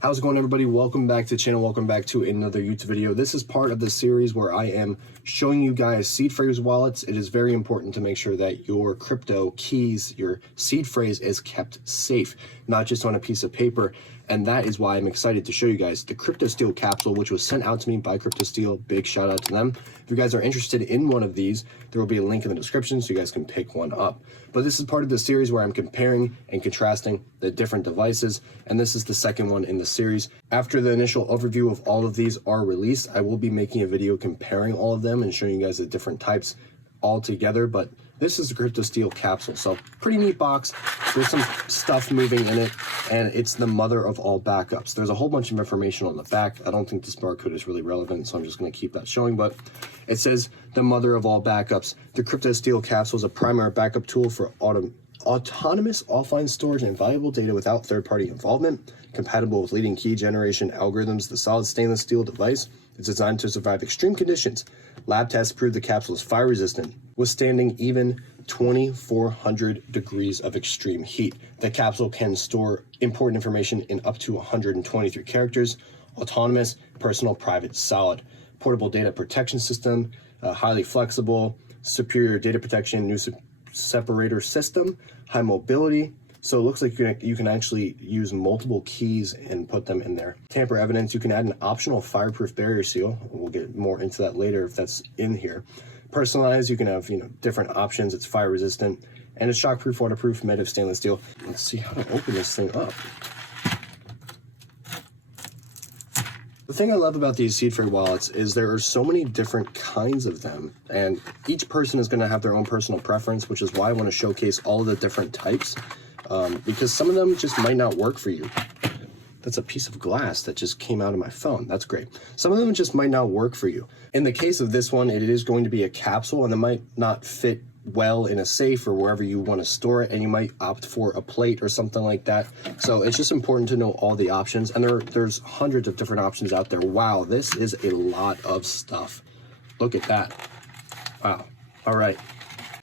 How's it going, everybody? Welcome back to the channel. Welcome back to another YouTube video. This is part of the series where I am showing you guys seed phrase wallets. It is very important to make sure that your crypto keys, your seed phrase is kept safe, not just on a piece of paper. And that is why I'm excited to show you guys the Cryptosteel capsule, which was sent out to me by Cryptosteel. Big shout out to them. If you guys are interested in one of these, there will be a link in the description so you guys can pick one up. But this is part of the series where I'm comparing and contrasting the different devices, and this is the second one in the series. After the initial overview of all of these are released, I will be making a video comparing all of them and showing you guys the different types all together. But this is the Cryptosteel capsule, so pretty neat box. There's some stuff moving in it, and it's the mother of all backups. There's a whole bunch of information on the back. I don't think this barcode is really relevant, so I'm just going to keep that showing, but it says the mother of all backups. The Cryptosteel capsule is a primary backup tool for autonomous offline storage and valuable data without third-party involvement, compatible with leading key generation algorithms. The solid stainless steel device is designed to survive extreme conditions. Lab tests prove the capsule is fire resistant, withstanding even 2,400 degrees of extreme heat. The capsule can store important information in up to 123 characters. Autonomous, personal, private, solid. Portable data protection system, highly flexible, superior data protection, new separator system, high mobility. So it looks like you can actually use multiple keys and put them in there. Tamper evidence, you can add an optional fireproof barrier seal. We'll get more into that later if that's in here. Personalized, you can have different options. It's fire resistant, and it's shockproof, waterproof, made of stainless steel. Let's see how to open this thing up. The thing I love about these seed phrase wallets is there are so many different kinds of them, and each person is going to have their own personal preference, which is why I want to showcase all of the different types, because some of them just might not work for you. That's a piece of glass that just came out of my phone. That's great. Some of them just might not work for you. In the case of this one, it is going to be a capsule, and it might not fit well in a safe or wherever you want to store it, and you might opt for a plate or something like that. So it's just important to know all the options, and there's hundreds of different options out there. Wow, this is a lot of stuff. Look at that. Wow. All right.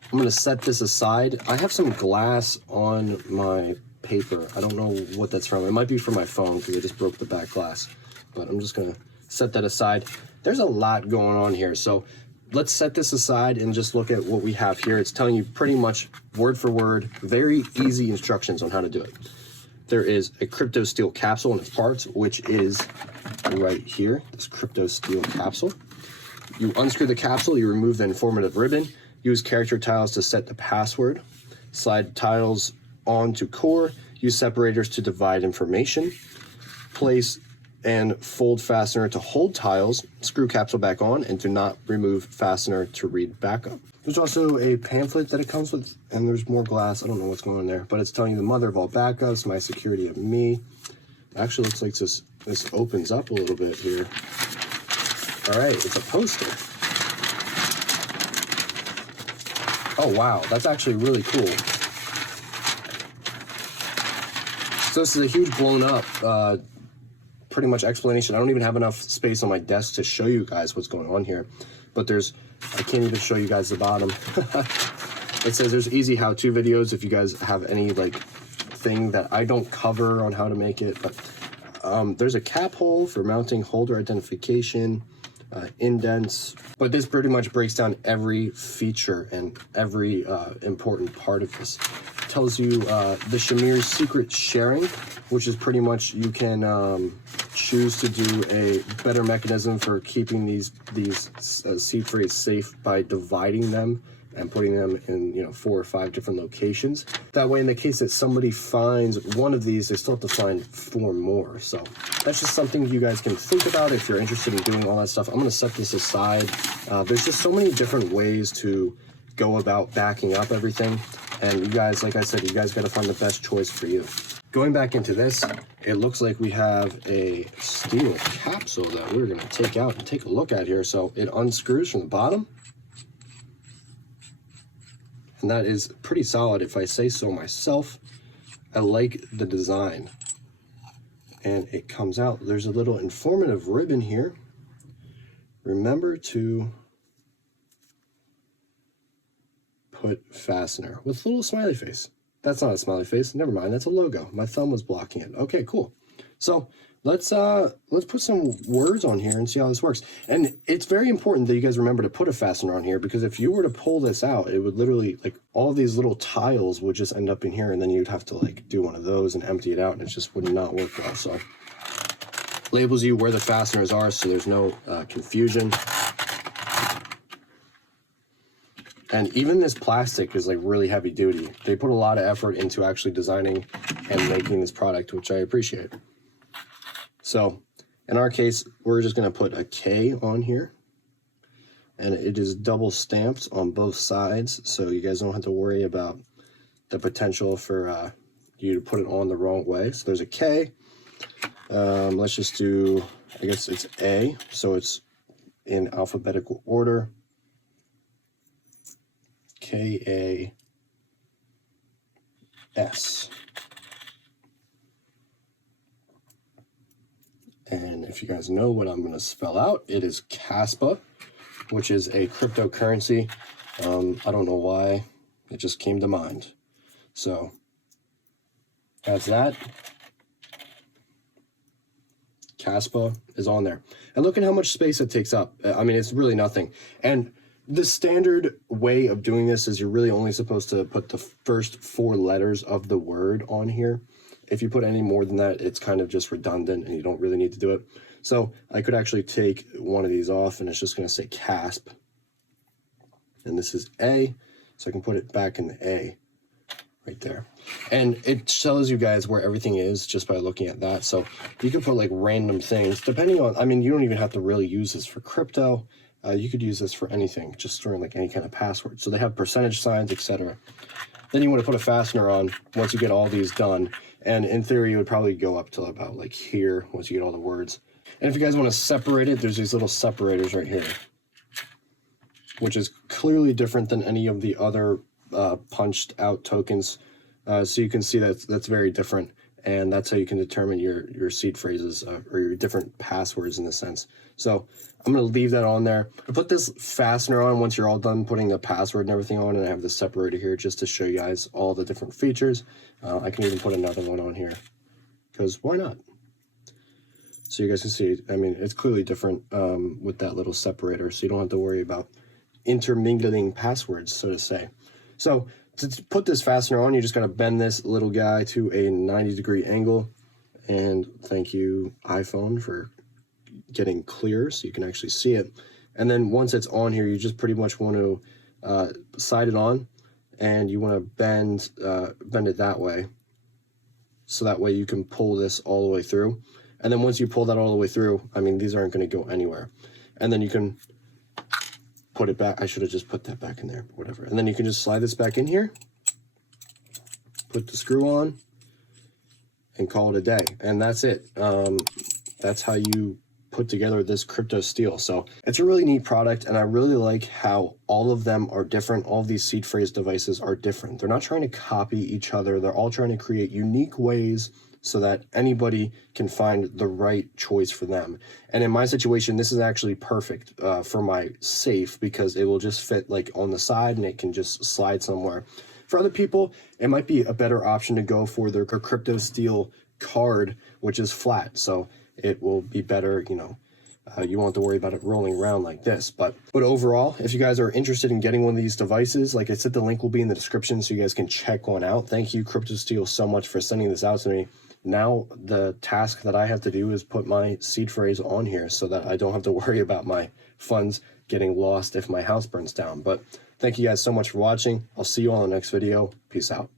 I'm going to set this aside. I have some glass on my paper. I don't know what that's from. It might be from my phone because I just broke the back glass, but I'm just going to set that aside. There's a lot going on here, so let's set this aside and just look at what we have here. It's telling you pretty much word for word, very easy instructions on how to do it. There is a Cryptosteel capsule and its parts, which is right here, this Cryptosteel capsule. You unscrew the capsule, you remove the informative ribbon, use character tiles to set the password, slide tiles onto core, use separators to divide information, place and fold fastener to hold tiles, screw capsule back on, and do not remove fastener to read backup. There's also a pamphlet that it comes with, and there's more glass. I don't know what's going on there, but it's telling you the mother of all backups, my security of me. It actually looks like this opens up a little bit here. All right, it's a poster. Oh, wow, that's actually really cool. So this is a huge blown up pretty much explanation. I don't even have enough space on my desk to show you guys what's going on here, but I can't even show you guys the bottom. It says there's easy how-to videos if you guys have any thing that I don't cover on how to make it, but there's a cap hole for mounting holder identification, indents, but this pretty much breaks down every feature and every important part of this. It tells you the Shamir's secret sharing, which is pretty much you can choose to do a better mechanism for keeping these seed phrase safe by dividing them and putting them in 4 or 5 different locations. That way, in the case that somebody finds one of these, they still have to find 4 more. So that's just something you guys can think about if you're interested in doing all that stuff. I'm going to set this aside. There's just so many different ways to go about backing up everything, and you guys, like I said, you guys got to find the best choice for you. Going back into this, it looks like we have a steel capsule that we're going to take out and take a look at here. So it unscrews from the bottom, and that is pretty solid if I say so myself. I like the design, and it comes out. There's a little informative ribbon here. Remember to put fastener with a little smiley face. That's not a smiley face. Never mind. That's a logo. My thumb was blocking it. Okay, cool. So let's put some words on here and see how this works. And it's very important that you guys remember to put a fastener on here, because if you were to pull this out, it would literally, like, all these little tiles would just end up in here, and then you'd have to like do one of those and empty it out, and it just would not work well. So labels you where the fasteners are so there's no confusion. And even this plastic is like really heavy duty. They put a lot of effort into actually designing and making this product, which I appreciate. So in our case, we're just going to put a K on here, and it is double stamped on both sides, so you guys don't have to worry about the potential for you to put it on the wrong way. So there's a K. Let's just do, I guess it's A, so it's in alphabetical order. K-A-S. And if you guys know what I'm going to spell out, it is Caspa, which is a cryptocurrency. I don't know why, it just came to mind. So that's that. Caspa is on there. And look at how much space it takes up. I mean, it's really nothing. And the standard way of doing this is you're really only supposed to put the first 4 letters of the word on here. If you put any more than that, it's kind of just redundant and you don't really need to do it. So I could actually take one of these off, and it's just going to say CASP. And this is A, so I can put it back in the A right there. And it shows you guys where everything is just by looking at that. So you can put like random things, depending on, I mean, you don't even have to really use this for crypto. You could use this for anything, just storing like any kind of password. So they have percentage signs, etc. Then you want to put a fastener on once you get all these done. And in theory, it would probably go up to about like here once you get all the words. And if you guys want to separate it, there's these little separators right here, which is clearly different than any of the other punched out tokens. So you can see that's very different. And that's how you can determine your seed phrases or your different passwords in a sense. So I'm going to leave that on there. I put this fastener on once you're all done putting the password and everything on, and I have this separator here just to show you guys all the different features. I can even put another one on here, because why not? So you guys can see, I mean, it's clearly different with that little separator, so you don't have to worry about intermingling passwords, so to say. So to put this fastener on, you just got to bend this little guy to a 90-degree angle. And thank you, iPhone, for getting clear so you can actually see it. And then once it's on here, you just pretty much want to side it on, and you want to bend it that way, so that way you can pull this all the way through. And then once you pull that all the way through, I mean, these aren't going to go anywhere. And then you can put it back. I should have just put that back in there, but whatever. And then you can just slide this back in here, put the screw on, and call it a day. And that's it. That's how you put together this Cryptosteel. So it's a really neat product, and I really like how all of them are different. All of these seed phrase devices are different. They're not trying to copy each other. They're all trying to create unique ways so that anybody can find the right choice for them. And in my situation, this is actually perfect for my safe, because it will just fit like on the side and it can just slide somewhere. For other people, it might be a better option to go for their Cryptosteel card, which is flat. So it will be better, you know, you won't have to worry about it rolling around like this. But overall, if you guys are interested in getting one of these devices, like I said, the link will be in the description so you guys can check one out. Thank you, Cryptosteel, so much for sending this out to me. Now the task that I have to do is put my seed phrase on here so that I don't have to worry about my funds getting lost if my house burns down. But thank you guys so much for watching. I'll see you all in the next video. Peace out.